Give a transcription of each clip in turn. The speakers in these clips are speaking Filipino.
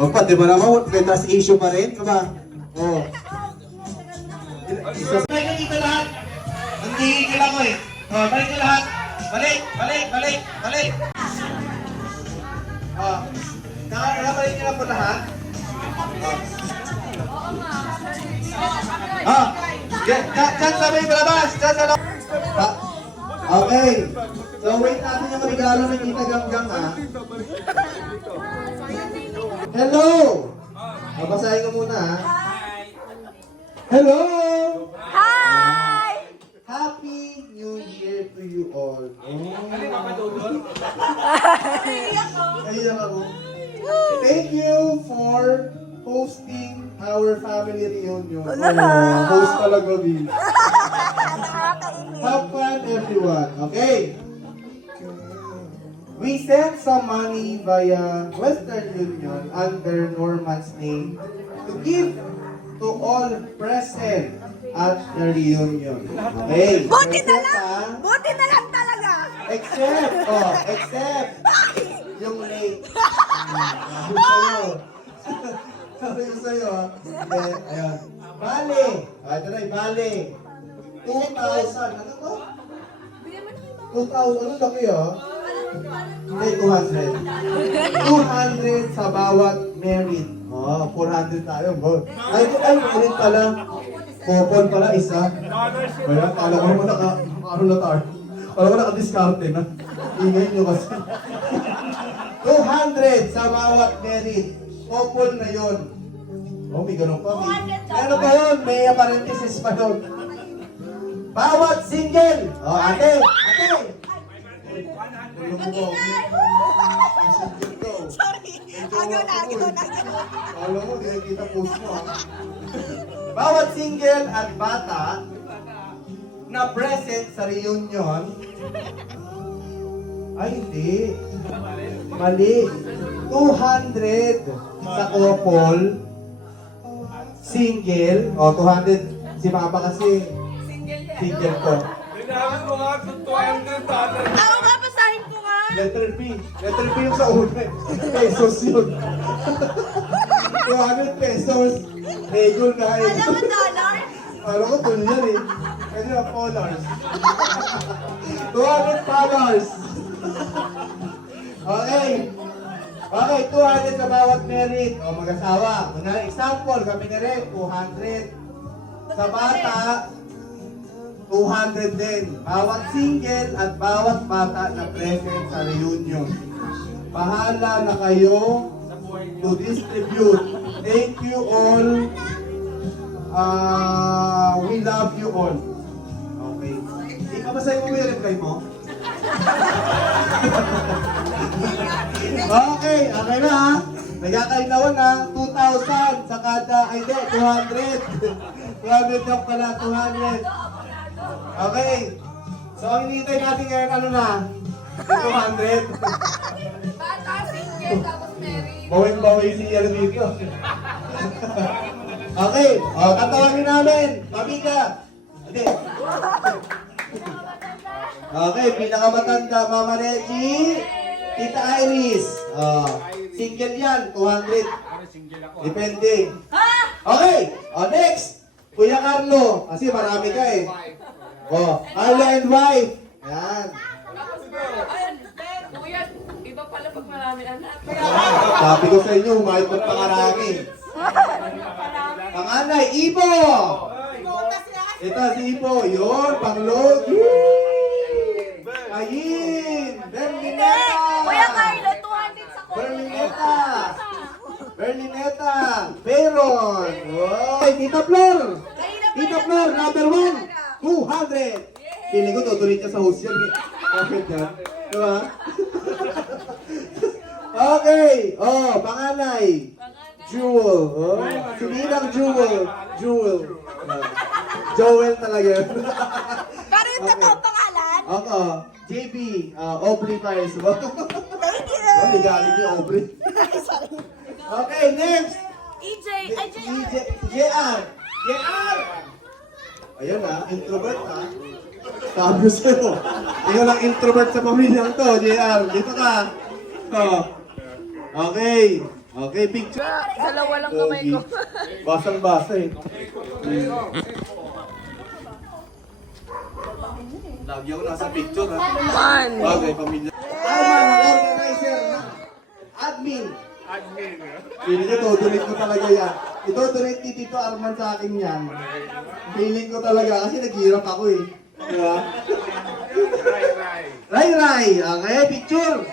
O, pati ba naman, may trust issue pa rin? Diba? O. Balik dito lahat. Nanggigigil ako eh. Oh, balik na lahat. Balik, balik, balik, balik. Oh. Nakabalik nila po lahat. Oh. Diyan sa may palabas. Diyan sa loob. Okay. So, wait natin yung regalo ng Tita Ganggang, ha? Hello! Babasahin ko muna, ha? Hello! Hi! Happy New Year to you all. Ayun ako. Thank you for hosting our family reunion. Host talaga, Bill. Have fun, everyone. Okay. We sent some money via Western Union under Norman's name to give to all present at the reunion. Okay. Buti na Present, lang! ha? Buti na lang talaga! Except yung late. Sabi ko sa'yo. Sabi ko sa'yo, ha? Then, ayun. Bale. Ito na, bale. 2,000. Ano to? 2,000. Ano laki, ha? Hindi, 200. 200 sa bawat merit. Oh, 400 tayo. Ay, merit pala. Coupon pala, isa. Kaya, kala ko naman ano na tayo. Kala ko naka-discarte na. Ingay nyo kasi. 200 sa bawat merit. Coupon na yun. Oh, may ganun pa. Ano ba yun? May parenthesis pa yun. Bawat single. Oh, ate. Ate. Sorry! Agaw na. Alam mo, di nakikita post mo, ha? Bawat single at bata na present sa reunion, ay hindi. Mali. 200 sa couple, single, o 200, si Papa kasi, single ko. Ako nga, basahin ko nga! Letter P. Letter P yung sa una. Pesos yun. 200 pesos. Regul na eh. Alam mo, dollar? Alam ko, tulyan eh. Pwede na $200. 200 dollars. Okay. Okay, 200 sa bawat merit. O mag-asawa. Una, example, kami na rin, 200. Sa bata, 200 din. Bawat single at bawat bata na present sa reunion. Bahala na kayo to distribute. Thank you all. We love you all. Okay. Hindi ka ba sa'yo mo yung reply mo? Okay, okay na ha. Nagkakainawan na. 2,000 sa kada, ay hindi, 200. 200 lang pala, 200. Okay. So, ang hinihintay natin ngayon, ano na? 200. Bata, single, tapos married. Bawin-bawi si Yar dito. Okay. O, tatawagin namin. Pamika. Hindi. Okay, pinakamatanda, Mama Reggie. Tita Iris. Single yan, 200. Depende. Okay. O, next. Kuya Carlo. Kasi marami ka eh. Oh, Carlo and wife. Yan. Kuya, iba pala pag marami anak. Sabi ko sa inyo, humahit ng pangarami. Panganay, Ibo! Ito si Ibo. Yun, pangload. Ayin! Berlineta! Kuya Carlo, 200 sa couple. Berlineta! Berlineta! Peron! Oy, Tita Flor! Tita Flor, number 1! 200! Feeling ko tutuloy niya sa host yan. Bakit yan? Diba? Okay! Oh, panganay! Jewel! Oh, sinirang Jewel! Jewel! Joel talaga yun. Pero yung totoong pangalan? Ako, JB, Aubrey Paris. Thank you! Oh, galing yung Aubrey. Okay, next! EJ, ay JR. JR! JR! Ayun ha, introvert ha. Sabi ko sa'yo, ikaw lang introvert sa pamilyang to, JR. Dito ka. Oh. Okay. Okay, picture. Dalawa lang kamay ko. Basang-basa eh. Lagi ako nasa picture ha. One. Bagay, pamilya. Organizer na. Admin. Feeling ko, donate ko talaga yan. Ito, donate ni Tito Arman sa akin yan. Feeling ko talaga, kasi naghihirap ako eh. Diba? Ray. Okay, picture.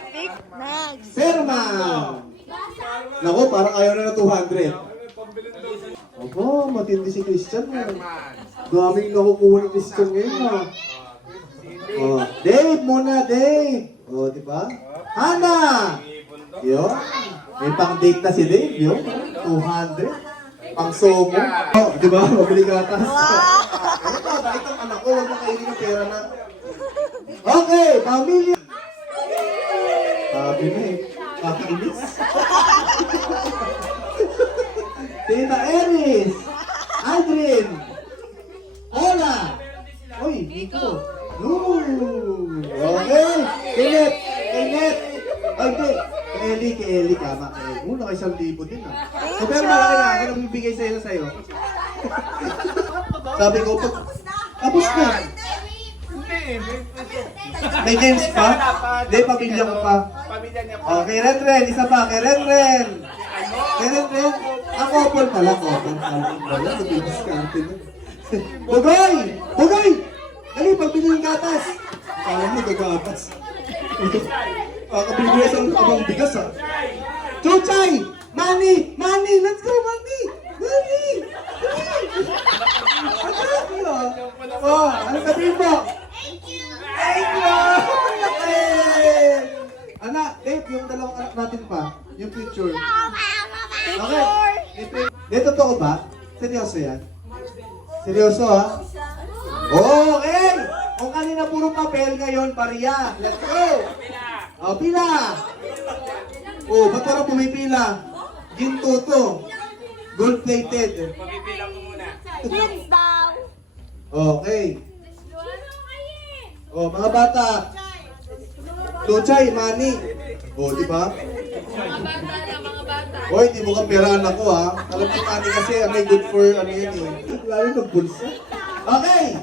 Next. Perma. Naku, parang ayaw na ng 200. Opo, matindi si Christian eh. Daming nakukuha ni Christian ngayon ha. Oh, Dave muna, Dave. Oh, di ba? Hana. Yun. May pang-date na si Dave, yun. 200. Pang-somo. Oh, di ba? Mabili gatas. Ano ba? Bakit ang anak ko? Huwag na kainin ng pera na. Okay, pamilya. Sabi na eh. Kakainis. Tita Eris. Adrin. Hola. Uy, Nico. Okay. Kinet. Ay, hindi. Kay Eli. Tama. Muna kay 1,000 din ah. So, pero malaki na. Anong bibigay sa'yo? Sabi ko, tapos na. May games pa? Hindi, pamilya ko pa. Okay, Ren. Isa pa. Kay Ren. Ako, Paul pala. Wala, mag-i-discarte na. Bugay! Dali, pagbili ng gatas. Kala mo, gagatas. Kakabili sa abang bigas, ha? Chuchay! Manny! Let's go, Manny! Ano sabihin mo? Thank you! Anak, Dave, yung dalawang anak natin pa. Yung picture. Okay. Dito, totoo ba? Seryoso yan? Seryoso, ha? Okay! Kung kanina puro papel, ngayon pariya. Let's go! O, pila! O, ba't parang pumipila? Gintuto. Gold-plated. Kids daw. Okay. O, mga bata. Luchay, Manny. O, di ba? Mga bata. Hoy, hindi mo ka pera anak ko, ha? Alam ni Manny kasi, may good for, ano yun eh. Lalo ng bulsa. Okay!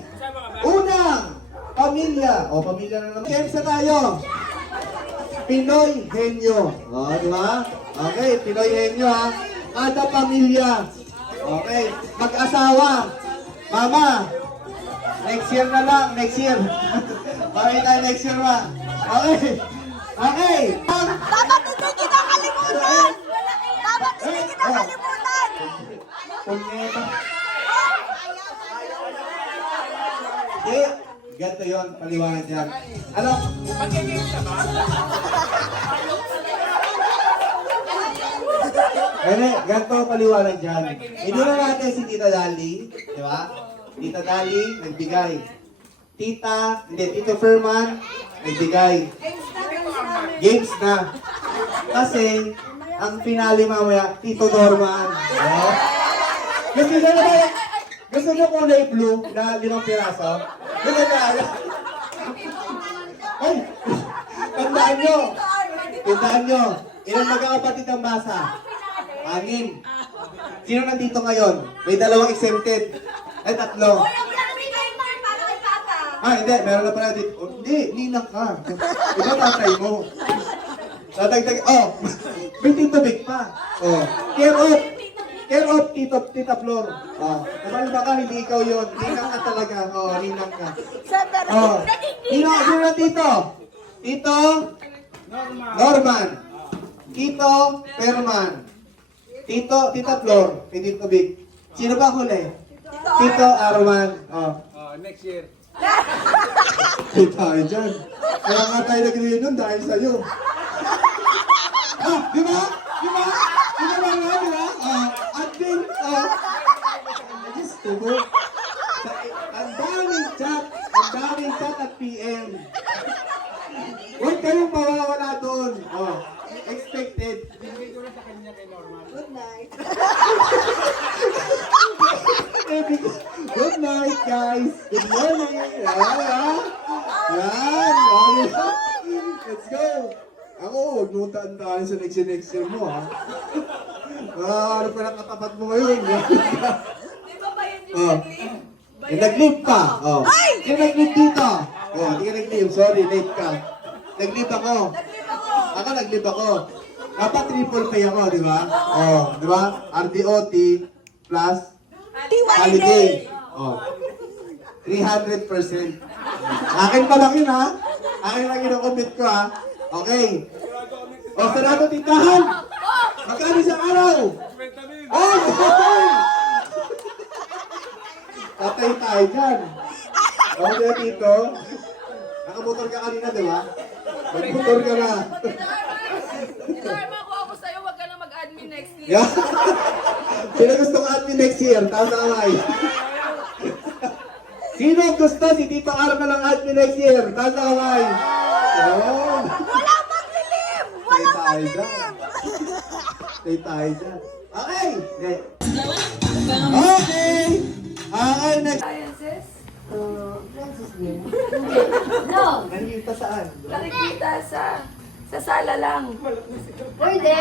Unang pamilya. O, pamilya na naman. Games na tayo. Pinoy Henyo. O, di ba? Okay, Pinoy Henyo, ha? Kada pamilya. Okay, mag-asawa. Mama, next year na lang, next year. Okay tayo next year, ma. Okay. Dapat hindi kita kalimutan. Punyeta. Ganito yun, paliwanag yan. Ano? Ganito paliwanag dyan. Inuna natin si Tita Dali, di ba? Tita Dali, nagbigay. Tito Ferman, nagbigay. Games na. Kasi, ang pinali mamaya, Tito Norman. Oh. Gusto nyo kulay blue na 5 piraso? Gusto nyo ay, tandaan nyo, ilang magkakapatid ang basa? 6. Sino nandito ngayon? May 2 exempted. Ay, 3. Hindi, meron na pala dito. Hindi, ninang ka. Iba tatay mo. Tatagtag, may Tito Vic pa. Care of Tita Flor. Kumalma ka, hindi ikaw yun. Ninang ka talaga. Ninang ka. Sino na Tito? Tito? Norman. Tito Perman. Tita Flor. Kay Tito Vic. Sino ba huli? Tito Arman. Next year. Ay, tayo dyan. Kaya nga tayo nag-reunion nun dahil sa'yo. Di ba? Admin, gusto mo. Ang daming chat at PM. Huwag kayong mawawala doon. Expected. Good night. Good night, guys. Good morning. Yan. Let's go. Ako, huwag mo Daan-daan sa next year mo, ha? Ano pa ng katapat mo ngayon? Di ba ba yun yung Oh. nag-leave? Nag-leave pa. Oh. Sino nag-leave dito? Oh, hindi ka nag-leave. Sorry, late ka. Nag-leave ako. Ako nag-leave ako. Dapat triple pay ako, di ba? Oh, di ba? RDOT plus holiday. Oh. 300%. Akin pa lang yun, ha? Akin lang yun ang commit ko, ha? Okay. O, sarado tindahan! Magkano isang araw? Oh, tatay tayo dyan. Okay, Tito. Nakamotor ka kanina, di ba? Magmotor ka na. Inarma ko ako sa'yo, wag ka na mag-admin next year. Yeah. Sino gusto ka admin next year? Taas na kamay. Sino gusto si Tito Arma lang admin next year? Taas na kamay. Oh. Walang maglilim! Walang maglilim! Stay tayo dyan. Okay. Okay. Okay, next. Sciences? No! Nandito saan? Nakikita sa sala lang. Pwede!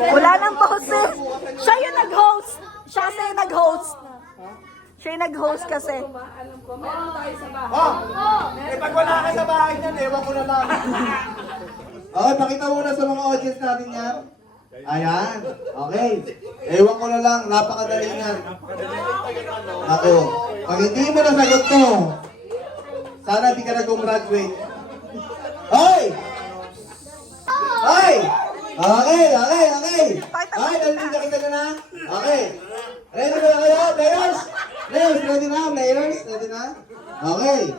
Wala nang boses! Siya yung nag-host! Siya kasi yung nag-host! Siya yung nag-host kasi. Alam ko, meron tayo sa bahay. Pag wala ka sa bahay niyan, ewan ko na lang. Okay, pakita muna sa mga audience natin yan. Ayan. Okay. Ewan ko na lang, napakadali yan. Ako. Pag hindi mo nasagot to, sana di ka na gumraduate. Hoy! Hoy! Okay, okay, okay. Okay, nandito kita na na. Okay. Ready na ba kayo, players? Players, ready na? Players, ready na? Okay.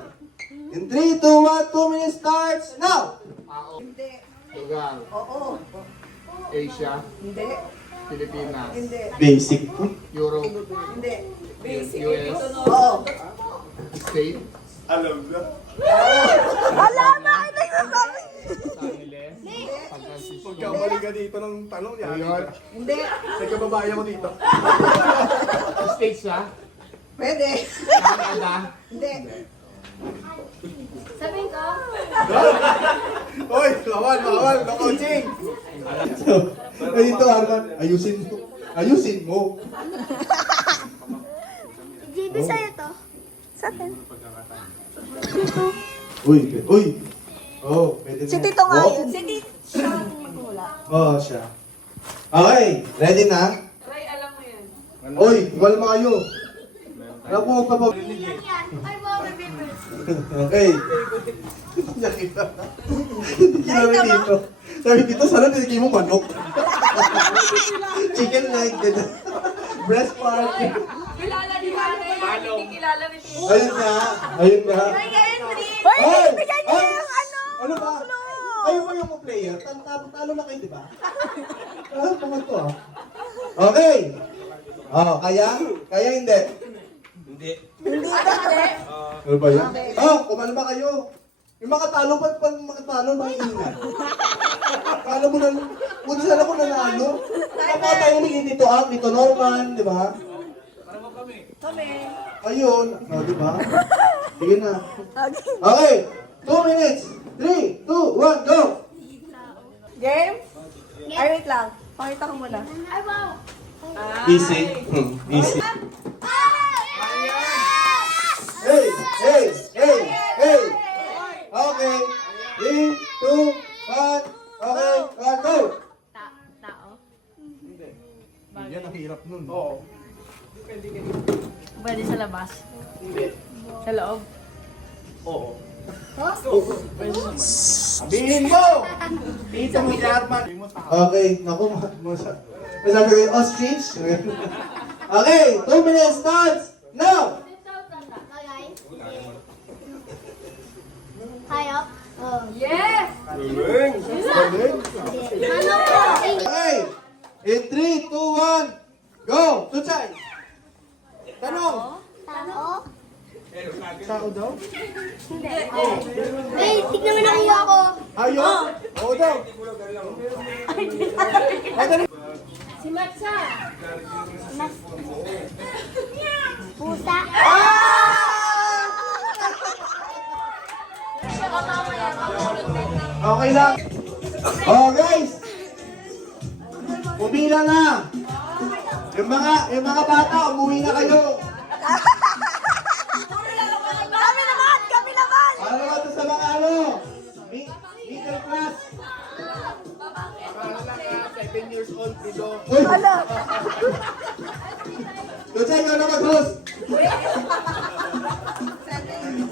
In 3, 2, 1, 2 minutes starts now! Lugar. Oo. Asia. Hindi. Pilipinas. Hindi. Basic po. Europe. Basic. US. State. Wala na! Ay, nagsasabi! Angeles. San Francisco. Pagkamali ka dito ng tanong, New yan. York. Nagkababae ako dito. States siya. Pwede. Canada. Hindi. Sabihin ko? Hoy, bawal, no coaching. Dito, Arman, ayusin mo. Ayusin mo. JB sa'yo to. Sa akin. Uy, uy. Oh, pwede na. Si Tito nga Oh. yun. Si Tito siya ang magmula. Oo, siya. Okay, ready na? Try, alam mo yan. Uy, igual mo kayo. Alam mo, magpapa... Ay, mga members. Okay. Nakita. Sabi dito. Sabi dito, sana tinigay mo manok. Chicken leg, din. Breast part. Kilala ni Hana yan, hindi kilala ni Tito. Ayun na. Ayun na. Hoy, Ay! bigyan niyo Ay! yung ano! Ano ba? Ayun ba yung player? Talo na kayo, di ba? Ah, pangat to ah. Okay. Oh, kaya? Kaya hindi? Hindi. Hindi kasi. Ano ba yan? Oh, kumalma kayo. Yung makatalo pa, makatalo, makiingat. Kala mo na, buti sana ko nanalo. Kapag tayo ni Tito Ang, Tito Norman, di ba? Kami. Ayun. Oh, di ba? Sige na. Okay. Okay. 2 minutes. 3, 2, 1, go! Game? Ay, wait lang. Pakita ko muna. Ay, wow. Easy. Easy. Hey! Hey! Hey! Hey! Okay. 3, 2, 1. Okay. 1, go! Yan ang hirap nun. Oo. Pwede sa labas? Sa loob? Oo. Sabihin mo! Dito mo si Arman. Okay. Naku, sabi ko, ostrich. Okay. 2 minutes starts now! Kaya? Yes! Ano po? Okay. In 3, 2, 1. Go! Tuchay! Tanong! Tao? Tao daw? Eh, tignan mo nakuha ko. Ayun? Oo daw. Si Matsa. Pusa. Okay lang. Oh, guys! Pumila na! Yung mga bata, umuwi na kayo! Kami naman! Kami naman! Para naman to sa mga middle class! Para lang 7 years old, Pido. Uy! Ala! Lucha, ikaw na mag-host!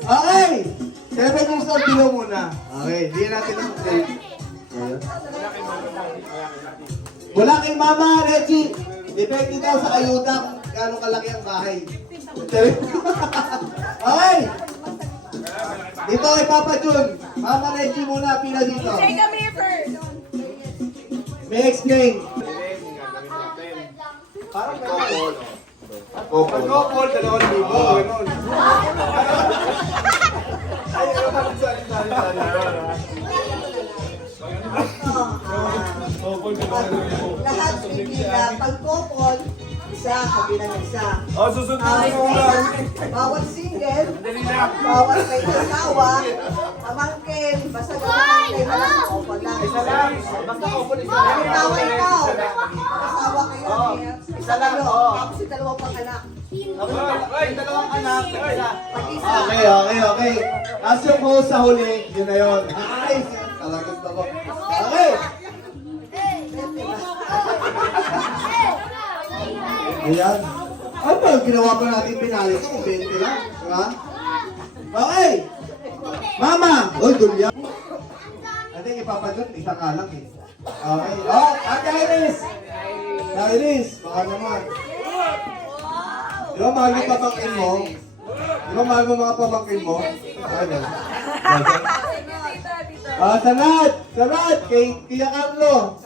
Okay! 7 years old, below muna. Okay, hindi natin ang play. Wala kay Mama, Reggie. Depende daw sa ayuda kung gaano kalaki ang bahay. Okay! Dito kay Papa Jun. Mama Reggie muna, pila dito. Say kami first. May explain. Parang couple. Pag couple, 2,000. Ganun. Lahat pipila, pag couple, isa, kabilang isa. Susunod Bawat single, bawat may asawa, pamangkin, basta gawin kayo lang couple lang. Isa lang, basta couple isa lang. Halimbawa ikaw, asawa kayo, isa lang, tapos yung dalawang panganak. dalawang anak. Pag-isa. Okay. As yung host sa huli, yun na yun. Ay, talagang gusto ko. Okay. Ayan. Ano ba yung ginawa pa natin pinali ko? 20 lang. Diba? Okay. Mama! Uy, dulya. I think ipapadun, isa ka lang eh. Okay. Oh, Ate Iris! Iris, baka naman. Di ba mahal yung pamangkin mo? Di ba mahal mo mga pamangkin mo? Ano? Sanad! Sanad! Kay Tia Carlo!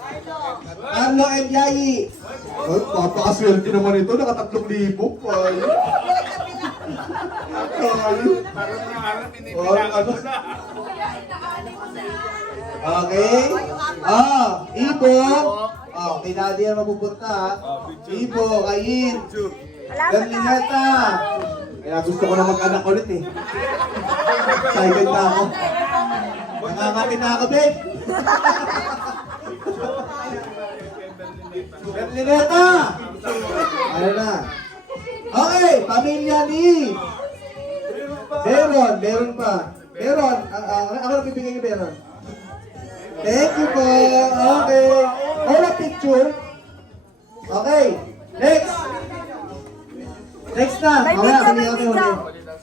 Carlo and Yayi! Ay, papakaswerte naman ito. Naka 3,000. Ay. Ay. Parang mga harap, Oh, pinipilangan ano? mo na. Okay? Ibo! Kay Daddy yan mapupunta ha. Ibo, Kayin! Berlineta! Kaya gusto ko na mag-anak ulit eh. Excited na ako. Nakangapin na ako, babe! Berlineta! Ano na? Okay, pamilya ni... Meron pa. Ako na bibigyan ni Meron. Thank you po. Okay. Hold a picture. Okay. Next. Next na.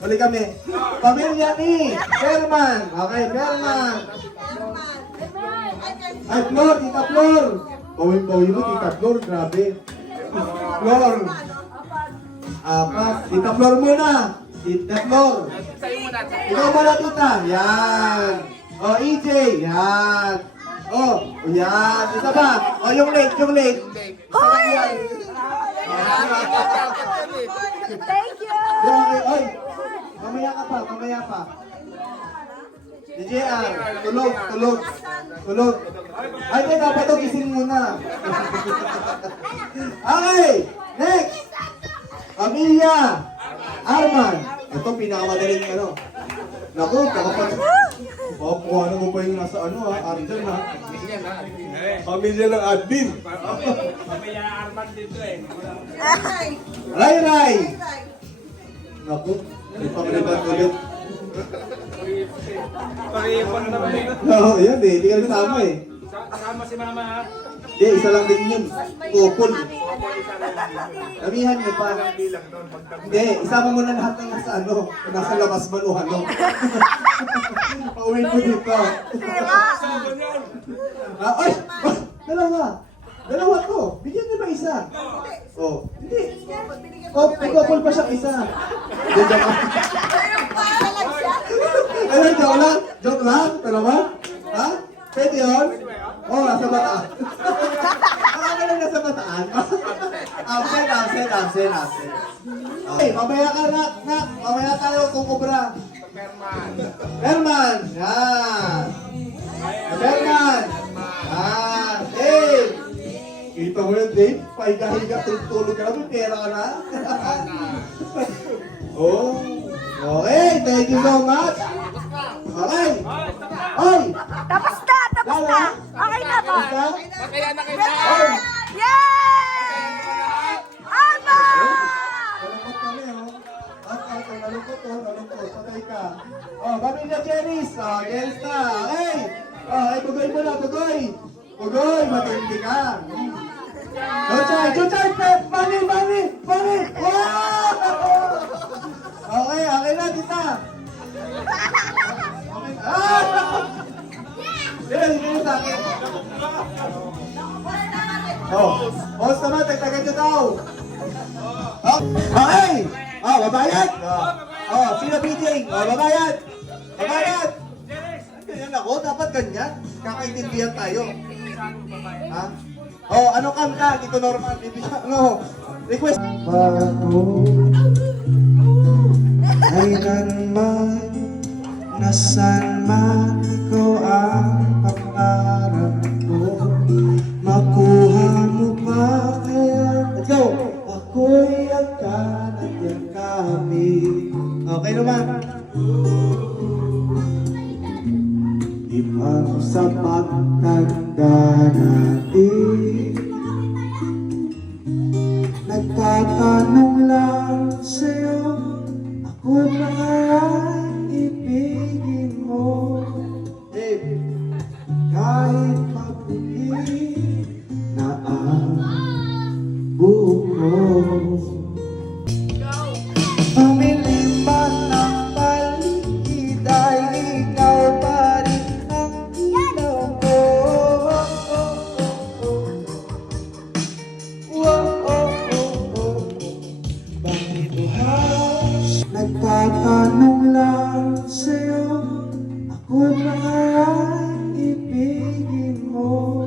Huli kami. Pamilya ni Ferman. Okay, Ferman. Ay, Flor, Tita Flor. Bawin mo, Tita Flor. Grabe. Flor. Tita Flor muna. Tita Flor. Sa'yo muna. Ikaw muna, Tita. Yan. EJ. Yan. Yan. Isa pa. Yung late. Hoy! Thank you! Grabe. Oy. Mamaya pa. DJR. Tulog. Ay, dapat ito gising muna. Okay. Next. Pamilya. Arman. Ito pinakamadaling ano. Naku, kakapag... kung ano mo pa yung nasa Arjan ha. Pamilya ng admin. Pamilya Arman dito eh. Ray. Naku, may pangalitan ulit. Pag-iipon naman eh. Oo, yan eh. Hindi ka nasama eh. Kasama si mama ha. Hindi, isa lang din yun. Kupol. Damihan niyo pa. Hindi, isama mo na lahat ng nasa labas man o ano. Pauwi ko dito. Ay! Dalawa to. Bigyan niyo ba isa? Hindi. Kupol pa siyang isa. Joke lang? Dalawa? Ha? Pwede yun? Nasa bataan. Akala lang nasa bataan. Absent. Okay, mamaya ka na. Mamaya tayo kukubra. Berman. Yan. Berman. Yan. Dave. Kita mo yun, Dave? Pahiga-higa, tulog ka lang. May pera ka na. Okay, thank you so much. Okay! Hoy! Tapos na, tapos na. Okay na to. Basta? Masaya na kayo. Hoy! Yay! Aba! Nalungkot kami, oh. Nalungkot, oh. Nalungkot. Patay ka. Oh, Pamilya Cherries. Oh, Cherries na. Okay. Oh, ay, Bugoy mo na, Bugoy. Bugoy, matindi ka. Chuchay, Chuchay, Pep, Money. Wow! Okay, okay na, tita. Okay. Yan, hindi na sa akin. Oh, host naman, tagtagan nyo daw. Oh, okay! Oh, babayad! Oh, sino BJ? Oh, babayad! Babayad! Ganyan ako, dapat ganyan. Kakaintindihan tayo. Ha? Oh, ano kanta? Dito normal. Ano? Request. Bago kailanman, nasan man ikaw ang pangarap ko. Makuha mo pa kaya? Let's go! Ako'y yakan at yakami. Okay naman. Di pa sa pagtanda natin, nagtatanong lang sa'yo, ako ba kaya'y ibigin mo? Dave, kahit maputi na ang buko. Pumili man ang paligid ay ikaw pa rin ang ilaw ko. Bakit buhas? Nagtatanong lang sa'yo, ako ba kaya'y ibigin mo?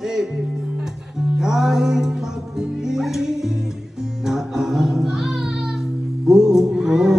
Dave, kahit maputi na ang buko.